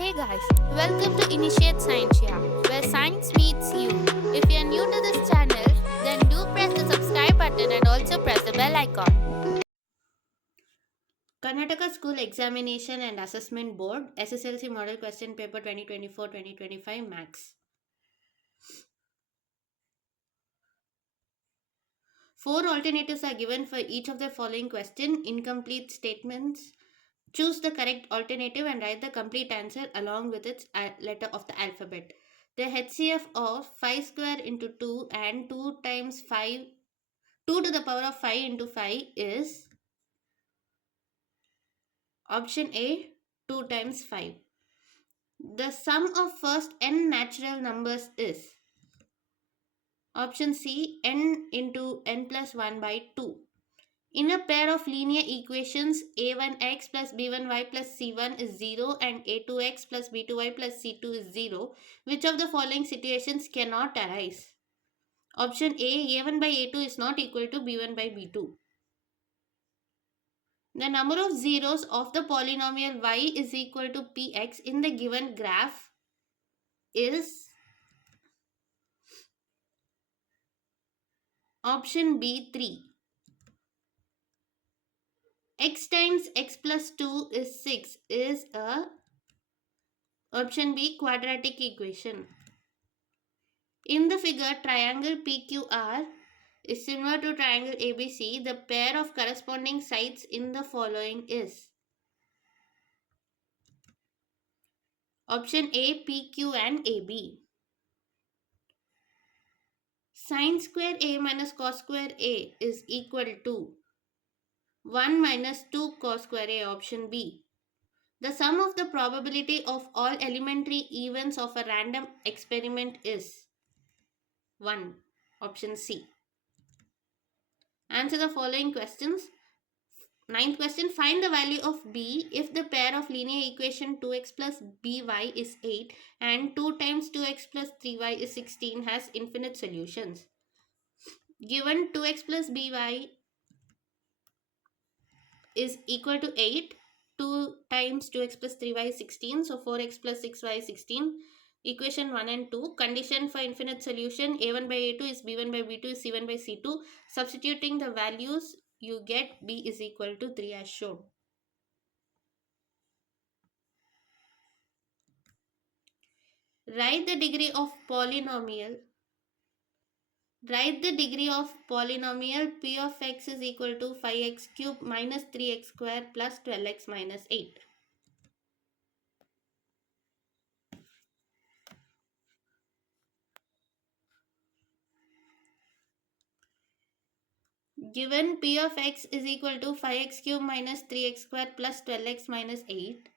Hey guys, welcome to Initiate Science, where science meets you. If you're new to this channel, then do press the subscribe button and also press the bell icon. Karnataka School Examination and Assessment Board SSLC Model Question Paper 2024-2025 Max. Four alternatives are given for each of the following question. Incomplete statements. Choose the correct alternative and write the complete answer along with its letter of the alphabet. The HCF of 5 square into 2 and 2 times 5, 2 to the power of 5 into 5 is option A, 2 times 5. The sum of first n natural numbers is option C, n into n plus 1 by 2. In a pair of linear equations, a1x plus b1y plus c1 is 0 and a2x plus b2y plus c2 is 0, which of the following situations cannot arise? Option A, a1 by a2 is not equal to b1 by b2. The number of zeros of the polynomial y is equal to px in the given graph is option B, 3. X times x plus 2 is 6 is a option B, quadratic equation. In the figure, triangle PQR is similar to triangle ABC. The pair of corresponding sides in the following is option A, PQ and AB. Sin square A minus cos square A is equal to 1 minus 2 cos square A, option B. The sum of the probability of all elementary events of a random experiment is 1, option C. Answer the following questions. Ninth question, find the value of b if the pair of linear equation 2x plus by is 8 and 2 times 2x plus 3y is 16 has infinite solutions. Given 2x plus by is equal to 8, 2 times 2x plus 3y is 16, so 4x plus 6y is 16. Equation 1 and 2, condition for infinite solution, a1 by a2 is b1 by b2 is c1 by c2. Substituting the values, you get b is equal to 3 as shown. Write the degree of polynomial. Write the degree of polynomial p of x is equal to 5x cube minus 3x square plus 12x minus 8. Given p of x is equal to 5x cube minus 3x square plus 12x minus 8.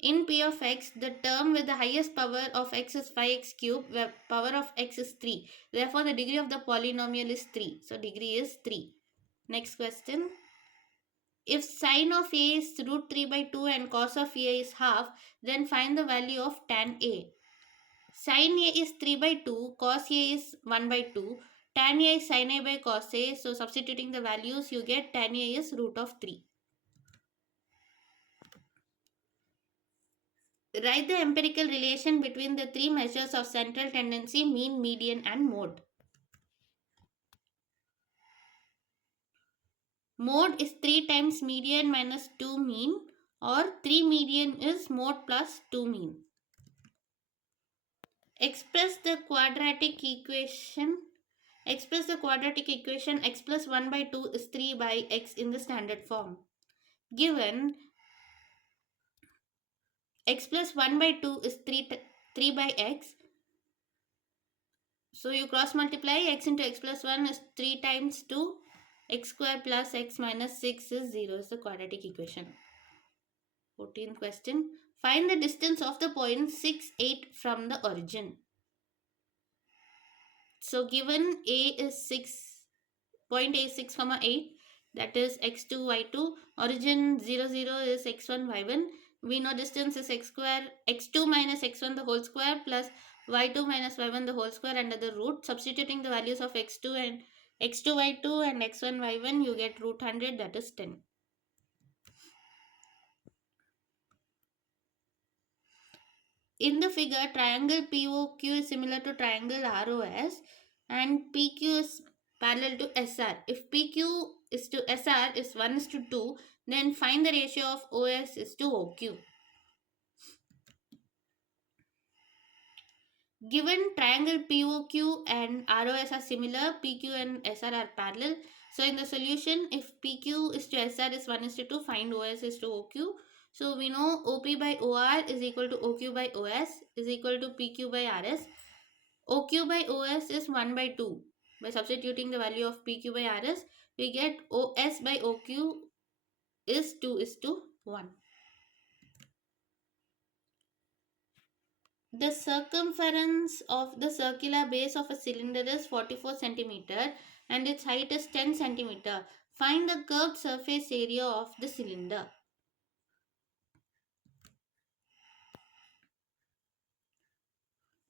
In p of x, the term with the highest power of x is 5x cube, where power of x is 3. Therefore, the degree of the polynomial is 3. So, degree is 3. Next question. If sine of a is root 3 by 2 and cos of a is half, then find the value of tan a. Sin a is 3 by 2, cos a is 1 by 2, tan a is sin a by cos a. So, substituting the values, you get tan a is root of 3. Write the empirical relation between the three measures of central tendency, mean, median and mode. Mode is 3 times median minus 2 mean, or 3 median is mode plus 2 mean. Express the quadratic equation. Express the quadratic equation x plus 1 by 2 is 3 by x in the standard form. Given x plus 1 by 2 is 3 by x. So you cross multiply x into x plus 1 is 3 times 2. X square plus x minus 6 is 0 is the quadratic equation. 14th question. Find the distance of the point 6, 8 from the origin. So given a is 6, point a is 6, 8, that is x2, y2. Origin 0, 0 is x1, y1. We know distance is x square, x2 minus x1 the whole square plus y2 minus y1 the whole square under the root. Substituting the values of x2 and x2, y2 and x1, y1, you get root 100, that is 10. In the figure, triangle POQ is similar to triangle ROS and PQ is parallel to SR. If PQ is to SR is 1 is to 2, then find the ratio of OS is to OQ. Given triangle POQ and ROS are similar, PQ and SR are parallel. So in the solution, if PQ is to SR is 1 is to 2, find OS is to OQ. So we know OP by OR is equal to OQ by OS is equal to PQ by RS. OQ by OS is 1 by 2. By substituting the value of PQ by RS, we get OS by OQ is 2 is to 1. The circumference of the circular base of a cylinder is 44 centimeter and its height is 10 centimeter. Find the curved surface area of the cylinder.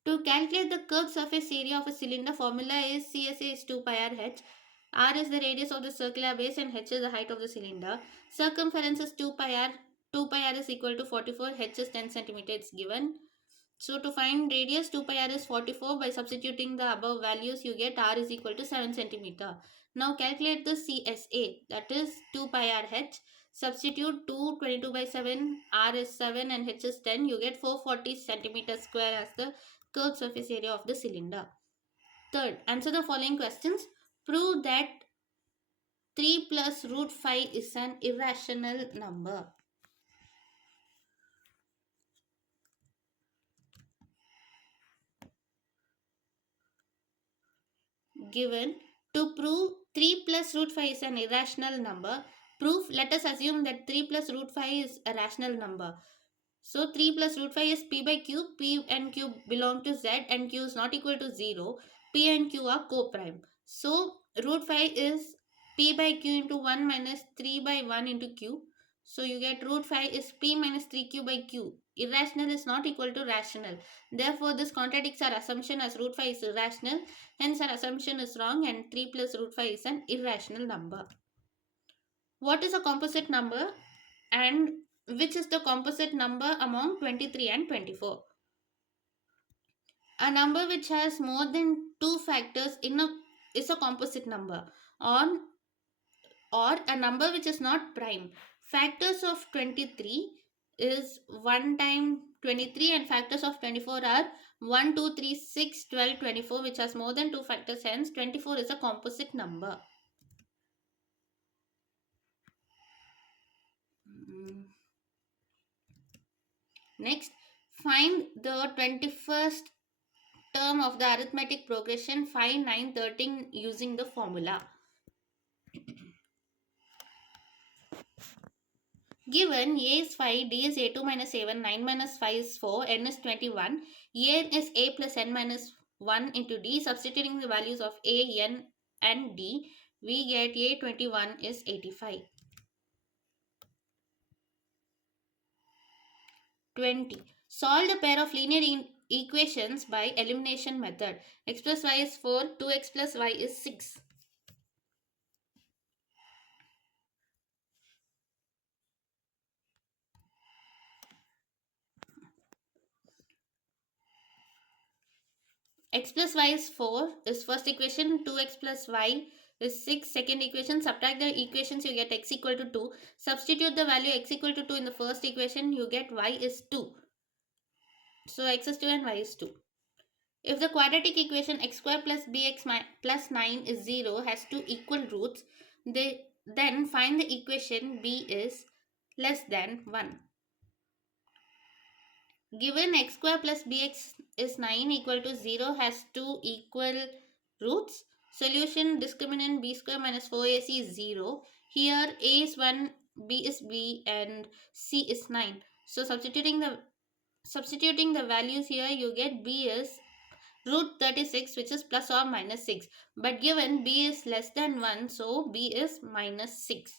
To calculate the curved surface area of a cylinder, formula is CSA is 2 pi r h. R is the radius of the circular base and h is the height of the cylinder. Circumference is 2 pi r. 2 pi r is equal to 44. H is 10 centimeter. It's given. So to find radius 2 pi r is 44. By substituting the above values, you get r is equal to 7 centimeter. Now calculate the CSA, that is 2 pi r h. Substitute 22 by 7, r is 7 and h is 10. You get 440 centimeter square as the curved surface area of the cylinder. Third, answer the following questions. Prove that 3 plus root 5 is an irrational number. Given to prove 3 plus root 5 is an irrational number, proof, let us assume that 3 plus root 5 is a rational number. So 3 plus root 5 is p by q. P and q belong to z and q is not equal to 0. P and q are co-prime. So root 5 is p by q into 1 minus 3 by 1 into q. So you get root 5 is p minus 3q by q. Irrational is not equal to rational. Therefore, this contradicts our assumption as root 5 is irrational. Hence, our assumption is wrong and 3 plus root 5 is an irrational number. What is a composite number and which is the composite number among 23 and 24? A number which has more than two factors is a composite number on or a number which is not prime. Factors of 23 is 1 time 23 and factors of 24 are 1, 2, 3, 6, 12, 24 which has more than two factors, hence 24 is a composite number. Next, find the 21st term of the arithmetic progression 5, 9, 13 using the formula. Given a is 5, d is a2 minus a1, 9 minus 5 is 4, n is 21, a is a plus n minus 1 into d. Substituting the values of a, n and d, we get a21 is 85. 20. Solve the pair of linear equations by elimination method. X plus y is 4, 2x plus y is 6. X plus y is 4 is first equation, 2x plus y is 6 second equation. Subtract the equations, you get x equal to 2. Substitute the value x equal to 2 in the first equation, you get y is 2. So x is 2 and y is 2. If the quadratic equation x square plus bx plus 9 is 0 has two equal roots, then find the equation b is less than 1. Given x square plus bx is 9 equal to 0 has two equal roots. Solution, discriminant b square minus 4ac is 0. Here a is 1, b is b and c is 9. So substituting the values here, you get b is root 36 which is plus or minus 6. But given b is less than 1, so b is minus 6.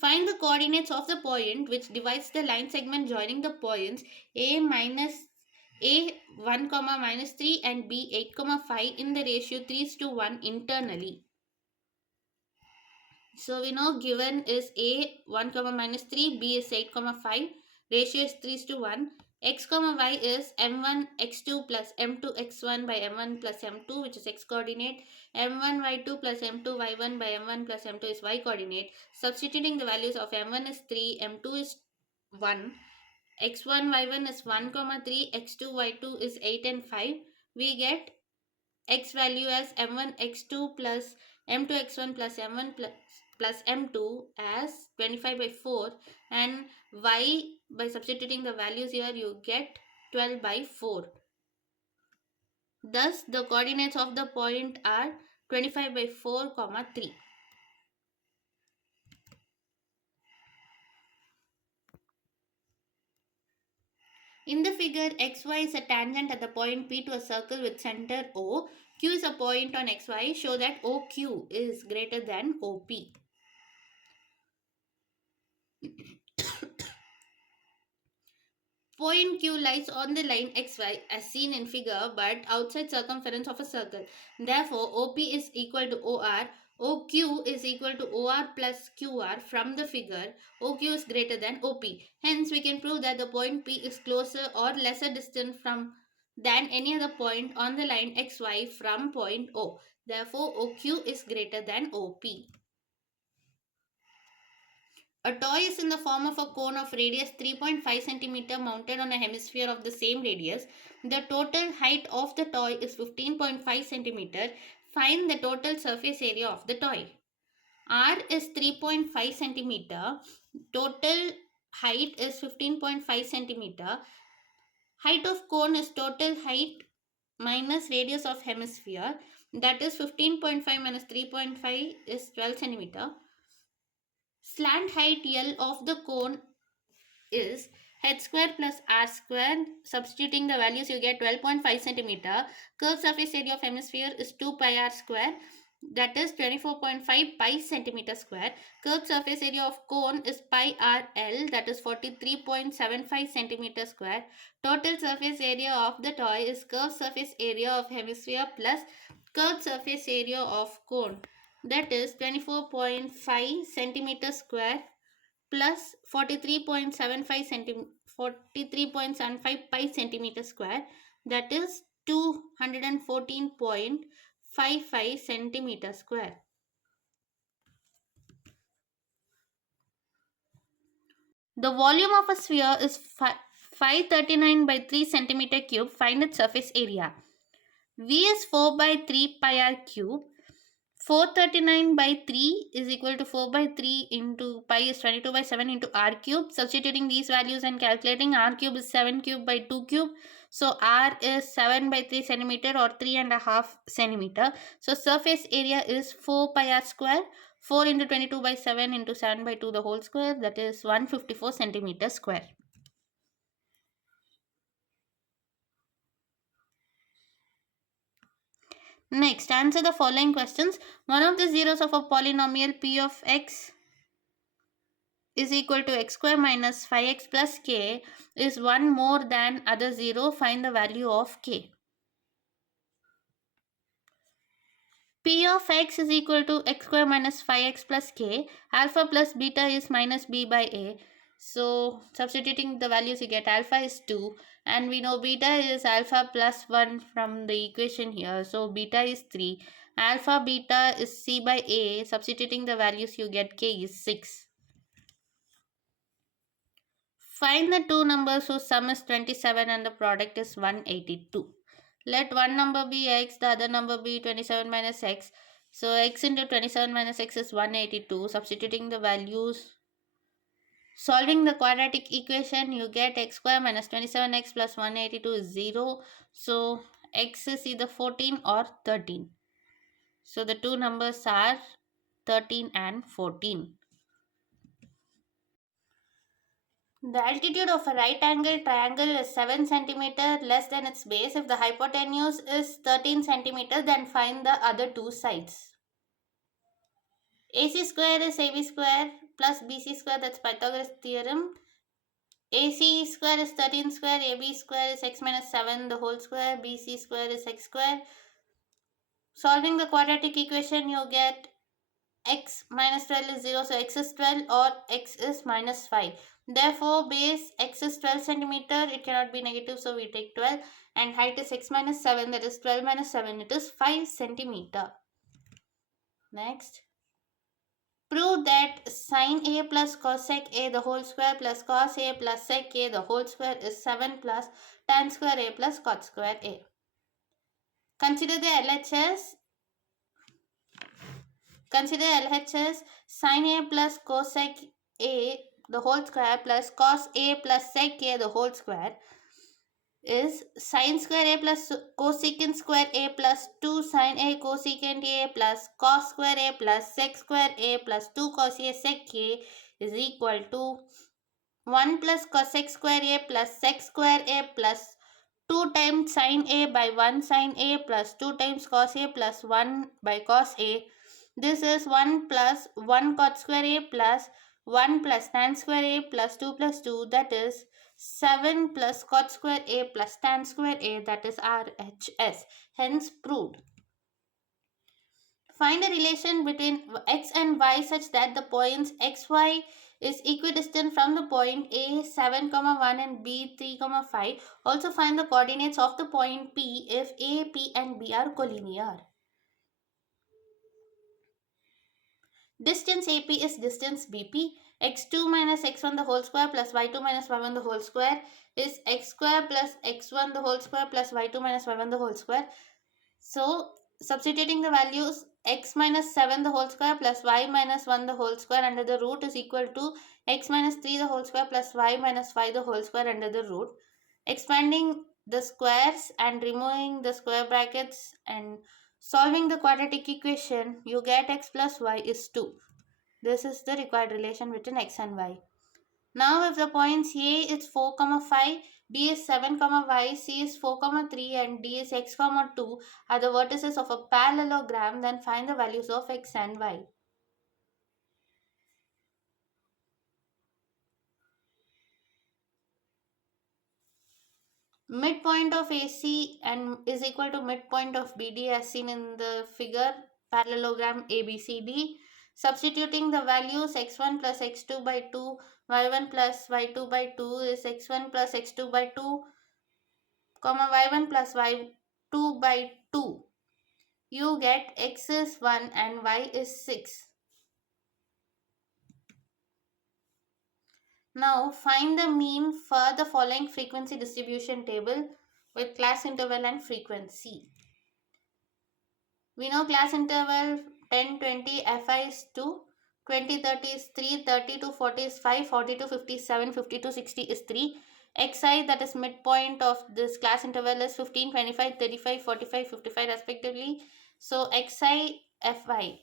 Find the coordinates of the point which divides the line segment joining the points a minus a1 comma minus 3 and b 8 comma 5 in the ratio 3:1 internally. So we know given is a 1 comma minus 3, b is 8 comma 5. Ratio is 3 to 1. X comma y is m1 x2 plus m2 x1 by m1 plus m2, which is x coordinate. m1 y2 plus m2 y1 by m1 plus m2 is y coordinate. Substituting the values of m1 is 3, m2 is 1, x1 y1 is 1 comma 3, x2 y2 is 8 and 5. We get x value as m1 x2 plus m2 x1 plus m1 plus m2 as 25 by 4, and y, by substituting the values here, you get 12 by 4. Thus the coordinates of the point are 25 by 4 comma 3. In the figure, xy is a tangent at the point P to a circle with center O. Q is a point on xy. Show that OQ is greater than OP. Point Q lies on the line xy as seen in figure but outside circumference of a circle. Therefore, OP is equal to OR. OQ is equal to OR plus QR. From the figure, OQ is greater than OP. Hence, we can prove that the point P is closer or lesser distant from than any other point on the line xy from point O. Therefore, OQ is greater than OP. A toy is in the form of a cone of radius 3.5 cm mounted on a hemisphere of the same radius. The total height of the toy is 15.5 cm. Find the total surface area of the toy. R is 3.5 cm. Total height is 15.5 cm. Height of cone is total height minus radius of hemisphere. That is 15.5 minus 3.5 is 12 cm. Slant height L of the cone is h square plus r square. Substituting the values, you get 12.5 centimeter. Curved surface area of hemisphere is 2 pi r square, that is 24.5 pi centimeter square. Curved surface area of cone is pi r l, that is 43.75 centimeter square. Total surface area of the toy is curved surface area of hemisphere plus curved surface area of cone, that is 24.5 centimeter square plus 43.75 pi centimeter square, that is 214.55 centimeter square. The volume of a sphere is 539 by 3 centimeter cube. Find its surface area. V is 4 by 3 pi r cube. 439 by 3 is equal to 4 by 3 into pi is 22 by 7 into r cube. Substituting these values and calculating, r cube is 7 cube by 2 cube. So r is 7 by 3 centimeter or 3.5 centimeter. So surface area is 4 pi r square. 4 into 22 by 7 into 7 by 2 the whole square, that is 154 centimeter square. Next, answer the following questions. One of the zeros of a polynomial p of x is equal to x square minus 5x plus k is one more than other zero. Find the value of k. P of x is equal to x square minus 5x plus k. Alpha plus beta is minus b by a. So substituting the values, you get alpha is 2 and we know beta is alpha plus 1 from the equation here. So beta is 3. Alpha beta is c by a. Substituting the values, you get k is 6. Find the two numbers whose sum is 27 and the product is 182. Let one number be x, the other number be 27 minus x. So x into 27 minus x is 182. Substituting the values, solving the quadratic equation, you get x square minus 27x plus 182 is 0. So x is either 14 or 13. So the two numbers are 13 and 14. The altitude of a right angle triangle is 7 cm less than its base. If the hypotenuse is 13 cm, then find the other two sides. AC square is AB square plus BC square, that's Pythagoras theorem. AC square is 13 square, AB square is x minus 7 the whole square, BC square is x square. Solving the quadratic equation, you get x minus 12 is 0, so x is 12 or x is minus 5. Therefore, base x is 12 centimeter. It cannot be negative, so we take 12. And height is x minus 7, that is 12 minus 7. It is 5 centimeter. Next. Prove that sine A plus cosec A the whole square plus cos A plus sec A the whole square is 7 plus tan square A plus cot square A. Consider the LHS. Consider LHS sine A plus cosec A the whole square plus cos A plus sec A the whole square is sine square A plus cosecant square A plus 2 sine A cosecant A plus cos square A plus sec square A plus 2 cos A sec A is equal to 1 plus cosec square A plus sec square A plus 2 times sine A by 1 sine A plus 2 times cos A plus 1 by cos A. This is 1 plus 1 cot square A plus 1 plus tan square A plus 2 plus 2, that is 7 plus cot square A plus tan square A, that is RHS. Hence proved. Find a relation between x and y such that the points xy is equidistant from the point A 7, 1 and B 3, 5. Also find the coordinates of the point P if A, P and B are collinear. Distance AP is distance BP. X2 minus x1 the whole square plus y2 minus y1 the whole square is x square plus x1 the whole square plus y2 minus y1 the whole square. So, substituting the values x minus 7 the whole square plus y minus 1 the whole square under the root is equal to x minus 3 the whole square plus y minus 5 the whole square under the root. Expanding the squares and removing the square brackets and solving the quadratic equation, you get x plus y is 2. This is the required relation between x and y. Now if the points A is 4, 5, B is 7, y, C is 4, 3 and D is x, 2 are the vertices of a parallelogram, then find the values of x and y. Midpoint of AC and is equal to midpoint of BD as seen in the figure parallelogram ABCD. Substituting the values x1 plus x2 by 2, y1 plus y2 by 2 is x1 plus x2 by 2, y1 plus y2 by 2. You get x is 1 and y is 6. Now find the mean for the following frequency distribution table with class interval and frequency. We know class interval 10, 20, Fi is 2, 20, 30 is 3, 30 to 40 is 5, 40 to 57, 50 to 60 is 3. Xi, that is midpoint of this class interval, is 15, 25, 35, 45, 55 respectively. So Xi Fi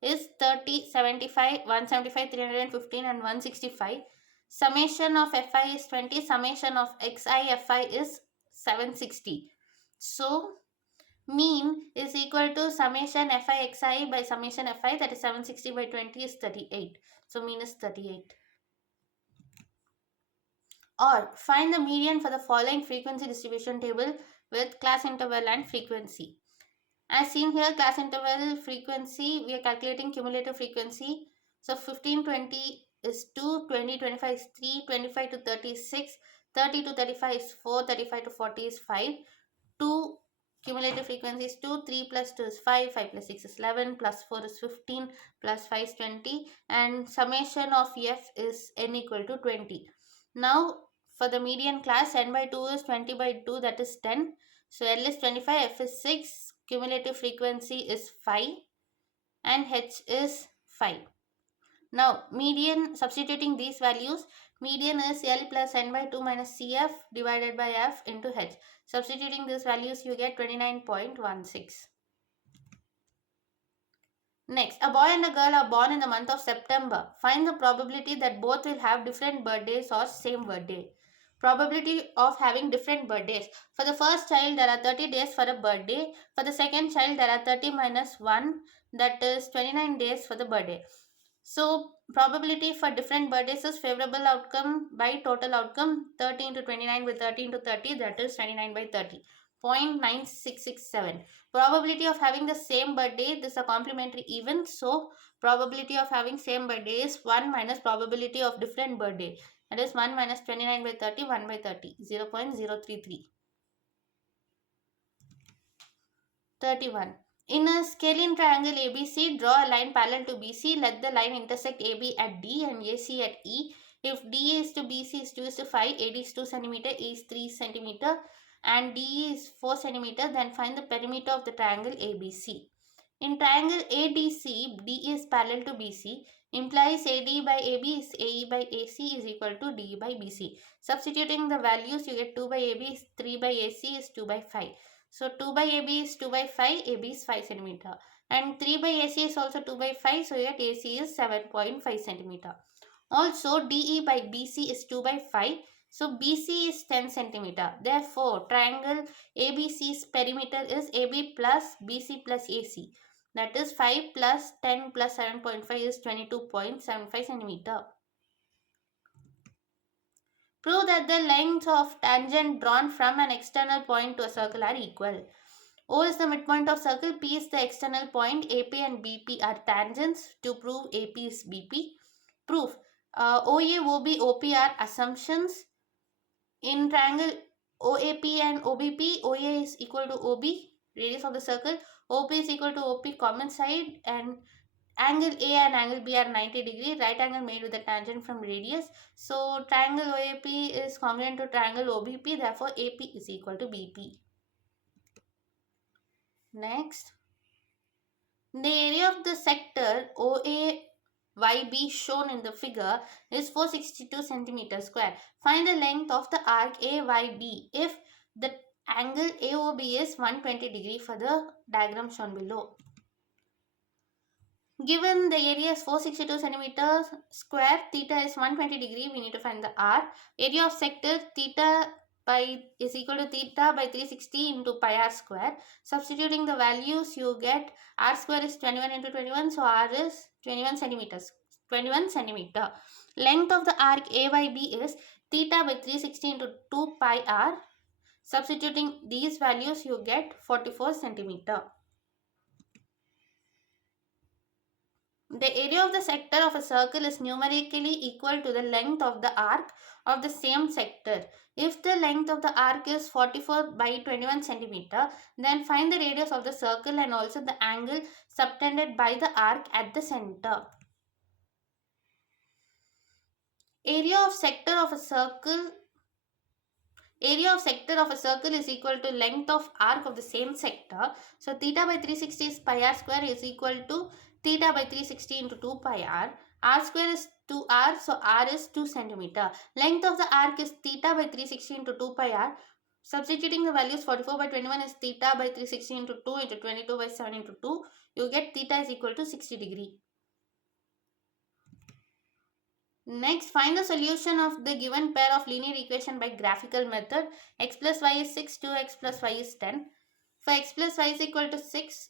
is 30, 75, 175, 315 and 165. Summation of Fi is 20, summation of Xi Fi is 760. So mean is equal to summation Fi Xi by summation Fi, that is 760 by 20 is 38. So mean is 38. Or find the median for the following frequency distribution table with class interval and frequency. As seen here, class interval frequency, we are calculating cumulative frequency. So 15, 20 is 2, 20, 25 is 3, 25 to 30 is 6, 30 to 35 is 4, 35 to 40 is 5. 2 cumulative frequency is 2, 3 plus 2 is 5, 5 plus 6 is 11, plus 4 is 15, plus 5 is 20 and summation of F is n equal to 20. Now for the median class, n by 2 is 20 by 2, that is 10. So L is 25, F is 6, cumulative frequency is 5 and H is 5. Now median, substituting these values, median is L plus n by 2 minus CF divided by F into H. Substituting these values, you get 29.16. Next, a boy and a girl are born in the month of September. Find the probability that both will have different birthdays or same birthday. Probability of having different birthdays. For the first child, there are 30 days for a birthday. For the second child, there are 30 minus 1, that is 29 days for the birthday. So, probability for different birthdays is favorable outcome by total outcome, 30 into 29 by 30 into 30, that is 29 by 30. 0.9667. Probability of having the same birthday, this is a complementary event. So probability of having same birthday is 1 minus probability of different birthday. That is 1 minus 29 by 30, 1 by 30, 0.033. 31. In a scalene triangle ABC, draw a line parallel to BC. Let the line intersect AB at D and AC at E. If D is to BC is 2 is to 5, AD is 2 cm, E is 3 cm, and DE is 4 cm, then find the perimeter of the triangle ABC. In triangle ADC, DE is parallel to BC, implies AD by AB is AE by AC is equal to DE by BC. Substituting the values, you get 2 by AB is 3 by AC is 2 by 5. So 2 by AB is 2 by 5, AB is 5 cm. And 3 by AC is also 2 by 5, so yet AC is 7.5 cm. Also DE by BC is 2 by 5, so BC is 10 cm. Therefore, triangle ABC's perimeter is AB plus BC plus AC. That is 5 plus 10 plus 7.5 is 22.75 cm. Prove that the lengths of tangent drawn from an external point to a circle are equal. O is the midpoint of circle, P is the external point, AP and BP are tangents. To prove AP is BP. Proof. OA, OB, OP are assumptions. In triangle OAP and OBP, OA is equal to OB, radius of the circle. OP is equal to OP, common side, and angle A and angle B are 90 degree, right angle made with the tangent from radius. So triangle OAP is congruent to triangle OBP, therefore AP is equal to BP. Next, the area of the sector OAYB shown in the figure is 462 centimeter square. Find the length of the arc AYB if the angle AOB is 120 degree for the diagram shown below. Given the area is 462 centimeters square, theta is 120 degree, we need to find the r. Area of sector theta by is equal to theta by 360 into pi r square. Substituting the values, you get r square is 21 into 21, so r is 21 centimeters. 21 centimeter. Length of the arc AYB is theta by 360 into 2 pi r. Substituting these values, you get 44 centimeter. The area of the sector of a circle is numerically equal to the length of the arc of the same sector. If the length of the arc is 44 by 21 centimeter, then find the radius of the circle and also the angle subtended by the arc at the center. Area of sector of a circle is equal to length of arc of the same sector. So theta by 360 is pi r square is equal to theta by 360 into 2 pi r. R square is 2r, so r is 2 centimeter. Length of the arc is theta by 360 into 2 pi r. Substituting the values, 44 by 21 is theta by 360 into 2 into 22 by 7 into 2. You get theta is equal to 60 degree. Next, find the solution of the given pair of linear equation by graphical method. X plus y is 6, 2x plus y is 10. For x plus y is equal to 6,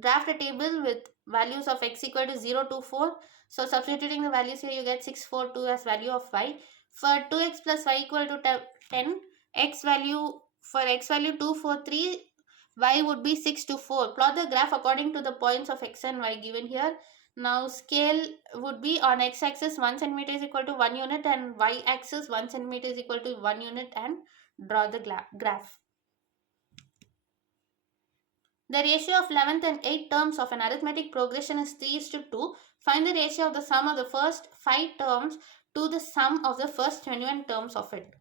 draft a table with values of x equal to 0 to 4. So substituting the values here, you get 6, 4, 2 as value of y. For 2x plus y equal to 10, x value 2, 4, 3, y would be 6 to 4. Plot the graph according to the points of x and y given here. Now scale would be on x-axis 1 cm is equal to 1 unit and y-axis 1 cm is equal to 1 unit, and draw the graph. The ratio of 11th and 8th terms of an arithmetic progression is 3:2. Find the ratio of the sum of the first 5 terms to the sum of the first 21 terms of it.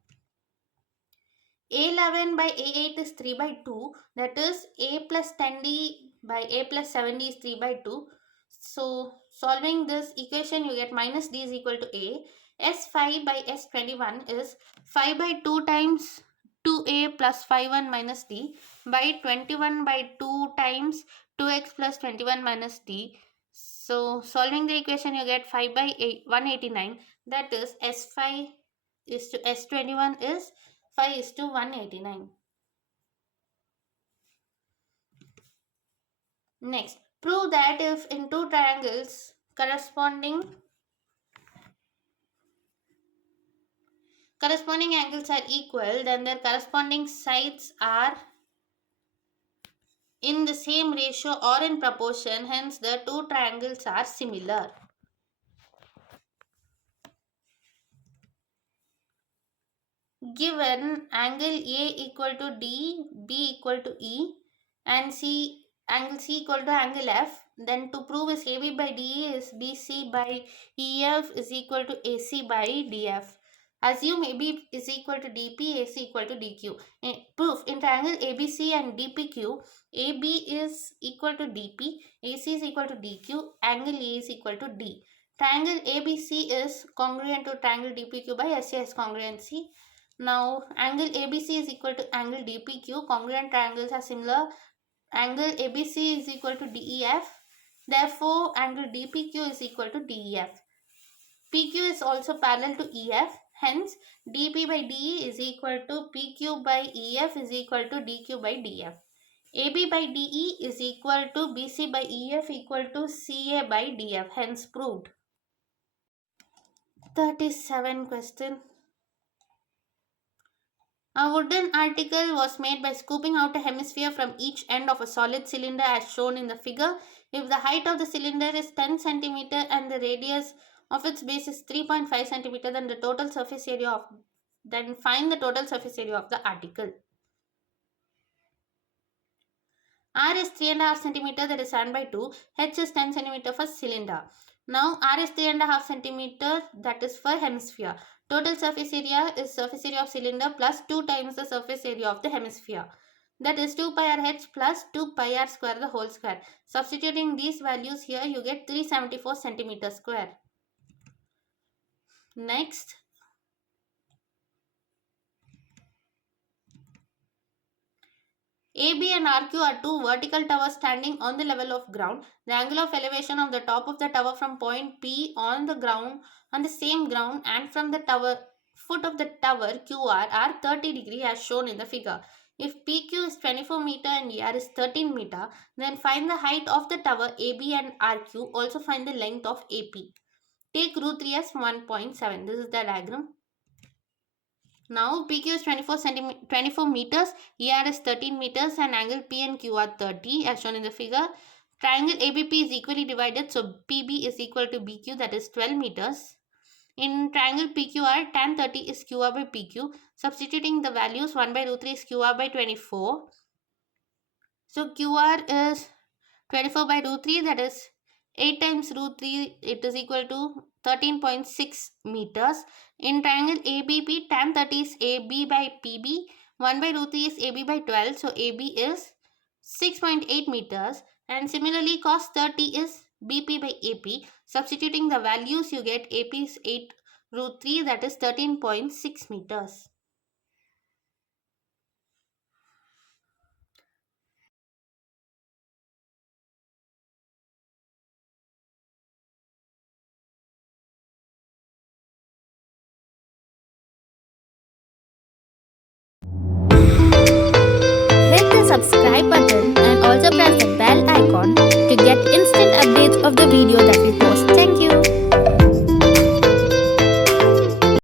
A11 by A8 is 3 by 2. That is A plus 10D by A plus 7D is 3 by 2. So solving this equation, you get minus D is equal to A. S5 by S21 is 5 by 2 times 2A plus 51 minus D by 21 by 2 times 2x plus 21 minus D. So solving the equation, you get 5 by 189. That is S5 is to S21 is 5 is to 189. Next, prove that if in two triangles corresponding corresponding angles are equal, then their corresponding sides are in the same ratio or in proportion, hence the two triangles are similar. Given angle A equal to D, B equal to E, and angle C equal to angle F, then to prove is AB by DE is BC by EF is equal to AC by DF. Assume AB is equal to DP, AC equal to DQ. Proof: in triangle ABC and DPQ, AB is equal to DP, AC is equal to DQ, angle A is equal to D. Triangle ABC is congruent to triangle DPQ by SCS congruency. Now, angle ABC is equal to angle DPQ. Congruent triangles are similar. Angle ABC is equal to DEF. Therefore, angle DPQ is equal to DEF. PQ is also parallel to EF. Hence, DP by DE is equal to PQ by EF is equal to DQ by DF. AB by DE is equal to BC by EF equal to CA by DF. Hence, proved. 37 question. A wooden article was made by scooping out a hemisphere from each end of a solid cylinder as shown in the figure. If the height of the cylinder is 10 cm and the radius of its base is 3.5 cm, then find the total surface area of the article. R is 3.5 cm, that is 7 by 2. H is 10 cm for cylinder. Now R is 3.5 cm, that is for hemisphere. Total surface area is surface area of cylinder plus 2 times the surface area of the hemisphere. That is 2 pi r h plus 2 pi r square the whole square. Substituting these values here, you get 374 centimeter square. Next, AB and RQ are two vertical towers standing on the level of ground. The angle of elevation of the top of the tower from point P on the same ground and from the foot of the tower QR are 30 degree as shown in the figure. If PQ is 24 meter and ER is 13 meter, then find the height of the tower AB and RQ. Also find the length of AP. Take root 3 as 1.7. This is the diagram. Now PQ is 24 meters, ER is 13 meters and angle P and Q are 30 as shown in the figure. Triangle ABP is equally divided, so PB is equal to BQ, that is 12 meters. In triangle PQR, tan 30 is QR by PQ. Substituting the values, 1 by root 3 is QR by 24. So QR is 24 by root 3, that is 8 times root 3, it is equal to 13.6 meters. In triangle ABP, tan 30 is AB by PB. 1 by root 3 is AB by 12. So AB is 6.8 meters. And similarly, cos 30 is BP by AP. Substituting the values, you get AP is 8 root 3, that is 13.6 meters. Hit the subscribe button and